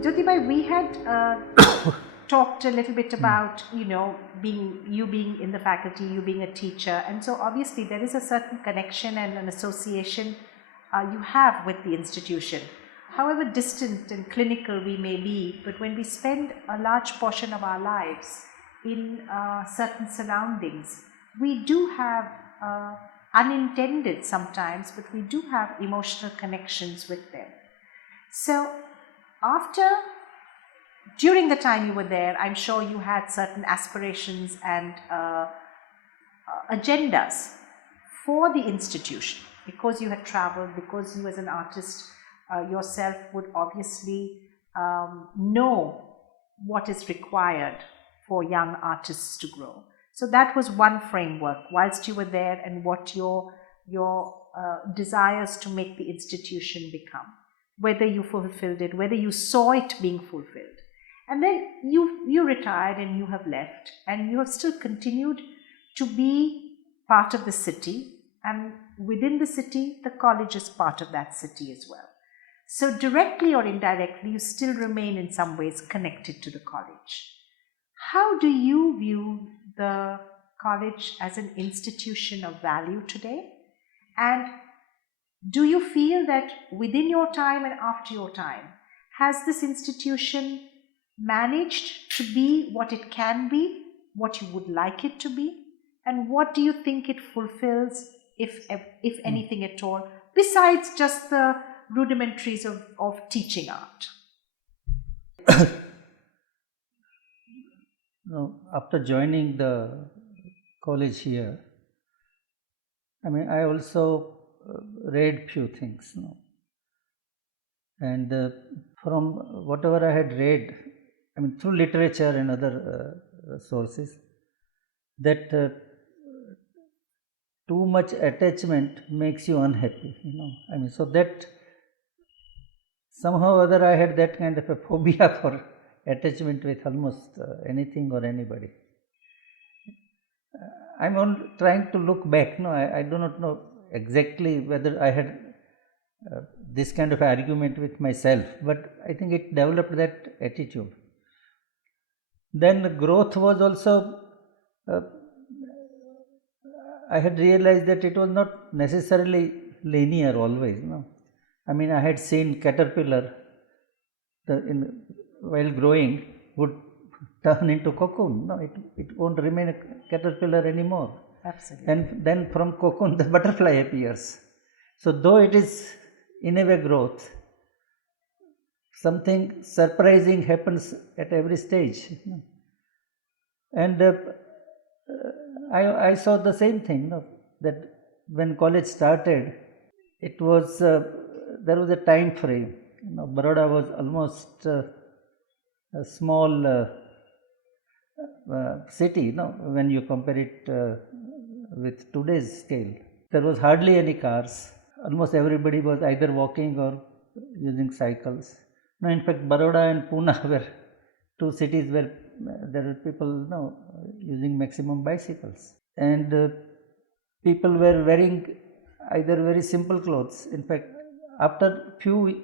Jyoti Bhai, we had talked a little bit about, being in the faculty, you being a teacher, and so obviously there is a certain connection and an association you have with the institution. However distant and clinical we may be, but when we spend a large portion of our lives in certain surroundings, we do have unintended sometimes, but we do have emotional connections with them. So during the time you were there, I'm sure you had certain aspirations and agendas for the institution, because you had traveled, because you as an artist yourself would obviously know what is required for young artists to grow. So that was one framework whilst you were there, and what your desires to make the institution become, whether you fulfilled it, whether you saw it being fulfilled. And then you retired and you have left, and you have still continued to be part of the city, and within the city, the college is part of that city as well. So directly or indirectly, you still remain in some ways connected to the college. How do you view the college as an institution of value today? And do you feel that within your time and after your time, has this institution managed to be what it can be, what you would like it to be? And what do you think it fulfills, if anything at all, besides just the rudimentaries of teaching art? After joining the college here, I also read few things, and from whatever I had read, through literature and other sources, that too much attachment makes you unhappy, so that somehow or other I had that kind of a phobia for attachment with almost anything or anybody. I'm only trying to look back. I do not know exactly whether I had this kind of argument with myself, but I think it developed that attitude. Then the growth was also, I had realized that it was not necessarily linear always. I had seen caterpillar while growing would turn into cocoon. It won't remain a caterpillar anymore. Absolutely. And then from cocoon the butterfly appears. So though it is in a way growth, something surprising happens at every stage. And I saw the same thing, that when college started, it was there was a time frame. Baroda was almost a small city, when you compare it with today's scale. There was hardly any cars. Almost everybody was either walking or using cycles. In fact, Baroda and Pune were two cities where there were people using maximum bicycles. And people were wearing either very simple clothes. In fact, after 2-3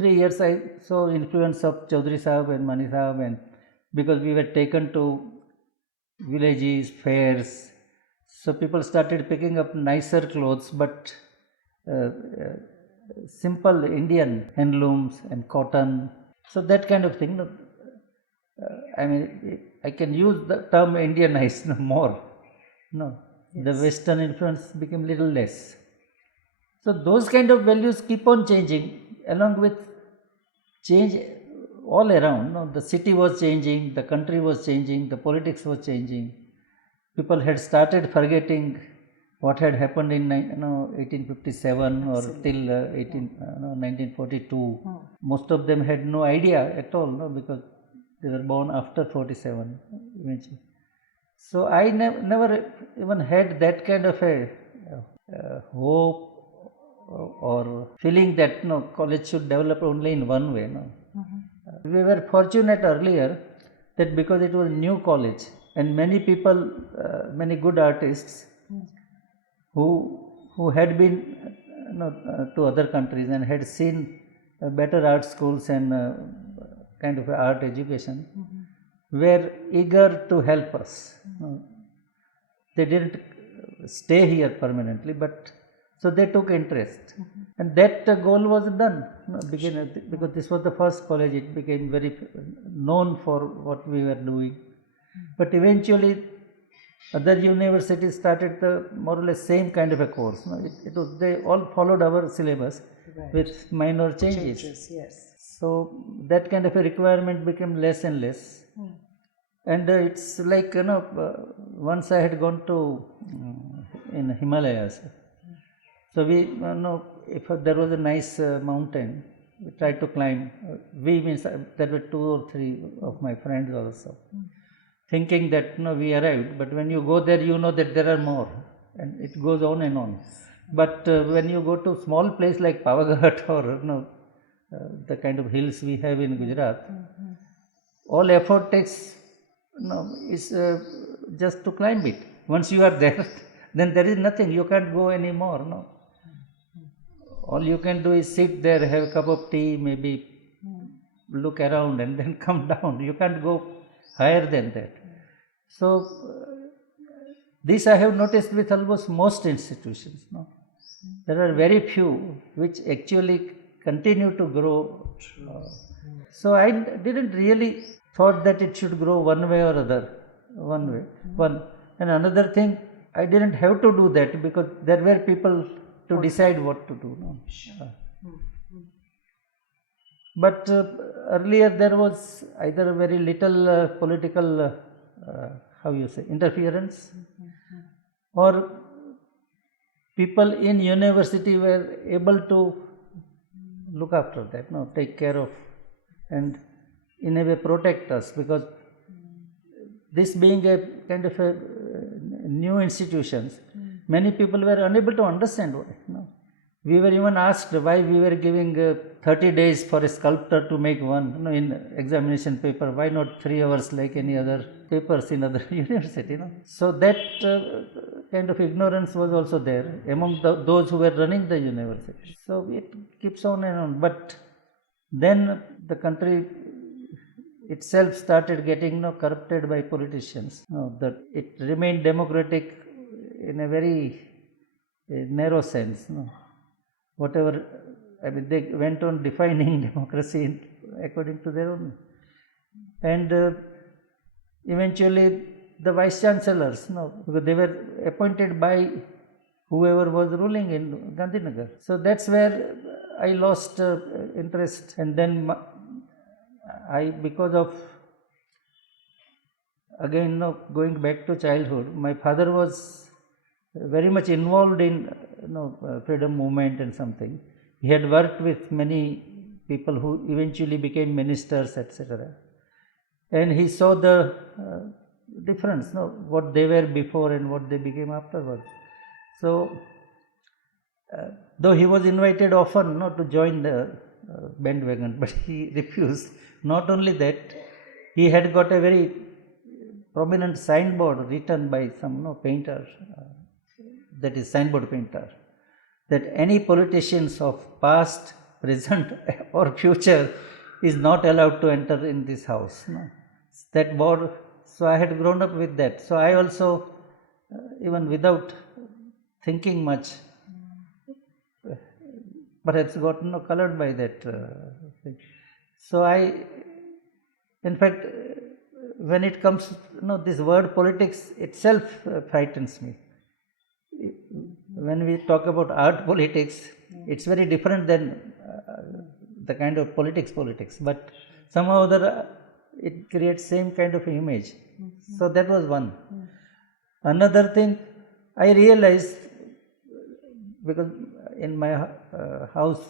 years, I saw influence of Chaudhary Sahab and Mani Sahab, and because we were taken to villages, fairs, so people started picking up nicer clothes, but simple Indian handlooms and cotton. So that kind of thing. I can use the term Indianized more. Yes. The Western influence became little less. So those kind of values keep on changing along with change all around. The city was changing, the country was changing, the politics was changing. People had started forgetting what had happened in 1857 or till 1942. Most of them had no idea at all, because they were born after 47 eventually. So I never even had that kind of a hope or feeling that college should develop only in one way. We were fortunate earlier that because it was a new college, and many people, many good artists who had been to other countries and had seen better art schools and kind of art education, were eager to help us. They didn't stay here permanently, but so they took interest, and that goal was done. Because this was the first college, it became very known for what we were doing. But eventually, other universities started the more or less same kind of a course. They all followed our syllabus with minor changes. Yes. So that kind of a requirement became less and less. And it's like, once I had gone to in Himalayas. So we, if there was a nice mountain, we tried to climb. We means there were 2 or 3 of my friends also, thinking that we arrived. But when you go there, you know that there are more, and it goes on and on. But when you go to small place like Pavagadh or the kind of hills we have in Gujarat, all effort takes is just to climb it. Once you are there, then there is nothing. You can't go anymore. No. All you can do is sit there, have a cup of tea, maybe look around, and then come down. You can't go higher than that. So this I have noticed with almost most institutions. There are very few which actually continue to grow. So I didn't really thought that it should grow one way or other. And another thing, I didn't have to do that because there were people to decide what to do. But earlier there was either very little political, interference, or people in university were able to look after that, take care of, and in a way protect us, because this being a kind of a new institutions, many people were unable to understand why. We were even asked why we were giving 30 days for a sculptor to make one in examination paper. Why not 3 hours like any other papers in other university? So that kind of ignorance was also there among those who were running the university. So it keeps on and on. But then the country itself started getting corrupted by politicians. That it remained democratic in a very narrow sense. Whatever, they went on defining democracy according to their own. And eventually the vice chancellors, because they were appointed by whoever was ruling in Gandhinagar. So that's where I lost interest, and then because of, again, going back to childhood, my father was very much involved in freedom movement and something. He had worked with many people who eventually became ministers, etc. And he saw the difference, what they were before and what they became afterwards. So, though he was invited often to join the bandwagon, but he refused. Not only that, he had got a very prominent signboard written by some painter, that is signboard painter, that any politicians of past, present or future is not allowed to enter in this house. That board, so I had grown up with that. So I also, even without thinking much, perhaps got colored by that thing. So in fact, when it comes, this word politics itself frightens me. When we talk about art politics, it's very different than the kind of politics, but somehow it creates same kind of image. So that was one. Another thing I realized, because in my house,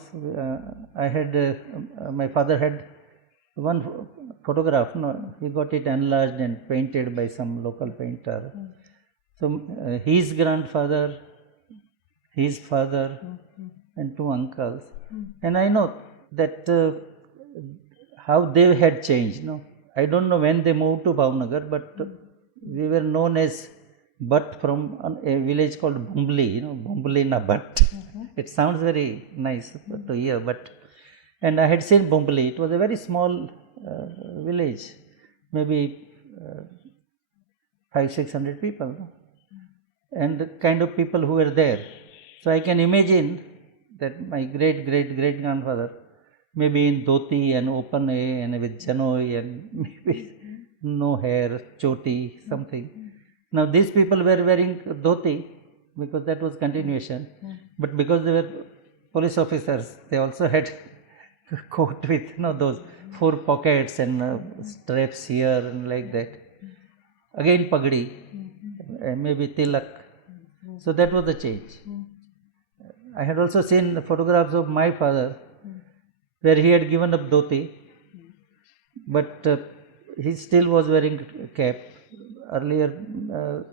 I had my father had one photograph. He got it enlarged and painted by some local painter. So his grandfather, his father, and 2 uncles, and I know that how they had changed. I don't know when they moved to Bhavnagar, but we were known as Bhatt from a village called Bumbli, Bumbli na Bhatt. It sounds very nice to hear, and I had seen Bumbli. It was a very small village, maybe 500-600 people, no? And the kind of people who were there. So I can imagine that my great grandfather, maybe in dhoti and open A and with janoi and maybe no hair, choti, something. Now these people were wearing dhoti because that was continuation, but because they were police officers, they also had coat with those 4 pockets and straps here and like that. Again pagdi, maybe tilak. So that was the change. I had also seen photographs of my father where he had given up dhoti, but he still was wearing cap. Earlier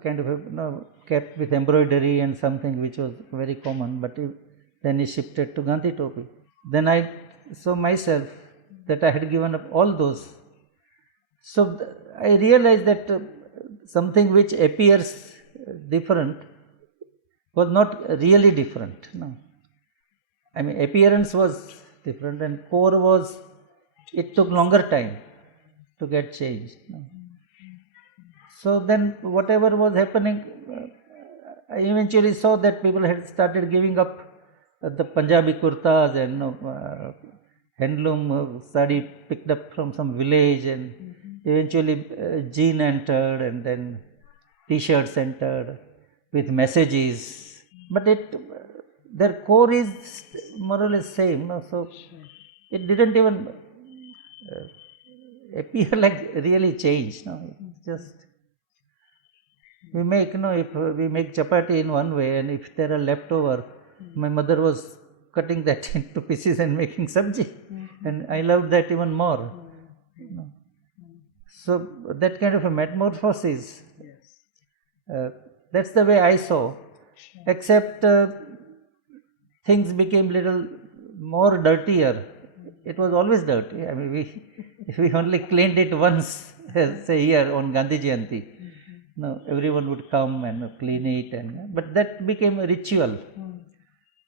kind of a cap with embroidery and something which was very common, but then he shifted to Gandhi topi. Then I saw myself that I had given up all those. So I realized that something which appears different was not really different. No. I mean, appearance was different and core was, it took longer time to get changed. No. So then whatever was happening, I eventually saw that people had started giving up the Punjabi kurtas and handloom sari picked up from some village, and eventually jean entered, and then t-shirts entered with messages. But their core is more or less same. No? So it didn't even appear like really change. No? It's just we make, if we make chapati in one way, and if there are leftover, my mother was cutting that into pieces and making sabji, and I loved that even more. So that kind of a metamorphosis, that's the way I saw, except things became little more dirtier. It was always dirty. I mean, we only cleaned it once, say here on Gandhi Jayanti. No, everyone would come and clean it, but that became a ritual.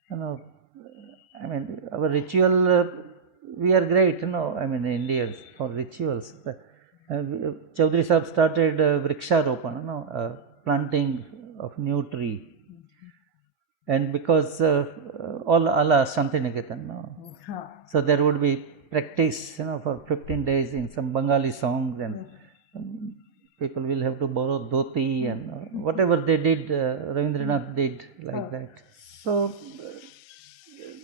I mean, our ritual, we are great, I mean, Indians for rituals. Chaudhary Sahib started Vriksharopan, planting of new tree. And because all Allah Shantiniketan, so there would be practice, for 15 days in some Bengali songs, and people will have to borrow dhoti and whatever they did, Ravindranath did like that. So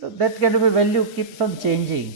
that kind of a value keeps on changing.